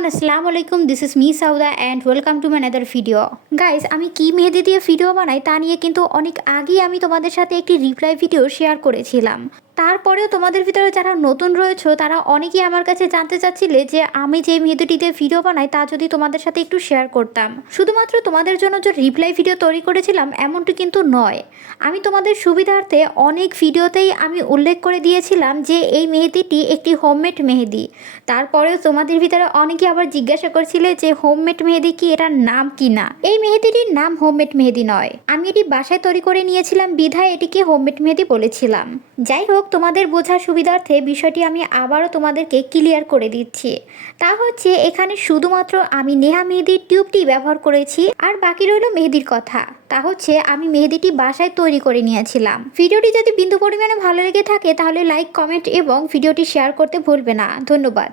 Everyone, আসসালামু আলাইকুম। This is me Sawda and welcome to my another video. Guys, আমি কি মেহেদি দিয়ে ভিডিও বানাই তা নিয়ে কিন্তু অনেক আগেই আমি তোমাদের সাথে একটি রিপ্লাই ভিডিও শেয়ার করেছিলাম। তারপরেও তোমাদের ভিতরে যারা নতুন রয়েছে তারা অনেকেই আমার কাছে জানতে চাচ্ছিলে যে আমি যে মেহেদিটিতে ভিডিও বানাই তা যদি তোমাদের সাথে একটু শেয়ার করতাম। শুধুমাত্র তোমাদের জন্য যে রিপ্লাই ভিডিও তৈরি করেছিলাম এমনটি কিন্তু নয়, আমি তোমাদের সুবিধার্থে অনেক ভিডিওতেই আমি উল্লেখ করে দিয়েছিলাম যে এই মেহেদিটি একটি হোমমেড মেহেদি। তারপরেও তোমাদের ভিতরে অনেকে আবার জিজ্ঞাসা করছিলে যে হোমমেড মেহেদি কি, এটার নাম কি না। এই মেহেদিটির নাম হোমমেড মেহেদি নয়, আমি এটি বাসায় তৈরি করে নিয়েছিলাম বিধায় এটিকে হোমমেড মেহেদি বলেছিলাম। যাই হোক, তোমাদের বোঝার সুবিধার্থে বিষয়টি আমি আবারও তোমাদেরকে ক্লিয়ার করে দিচ্ছি। তা হচ্ছে এখানে শুধুমাত্র আমি নেহা মেহেদির টিউবটি ব্যবহার করেছি, আর বাকি রইল মেহেদির কথা। তা হচ্ছে আমি মেহেদিটি বাসায় তৈরি করে নিয়েছিলাম। ভিডিওটি যদি বিন্দু পরিমাণে ভালো লেগে থাকে তাহলে লাইক, কমেন্ট এবং ভিডিওটি শেয়ার করতে ভুলবে না। ধন্যবাদ।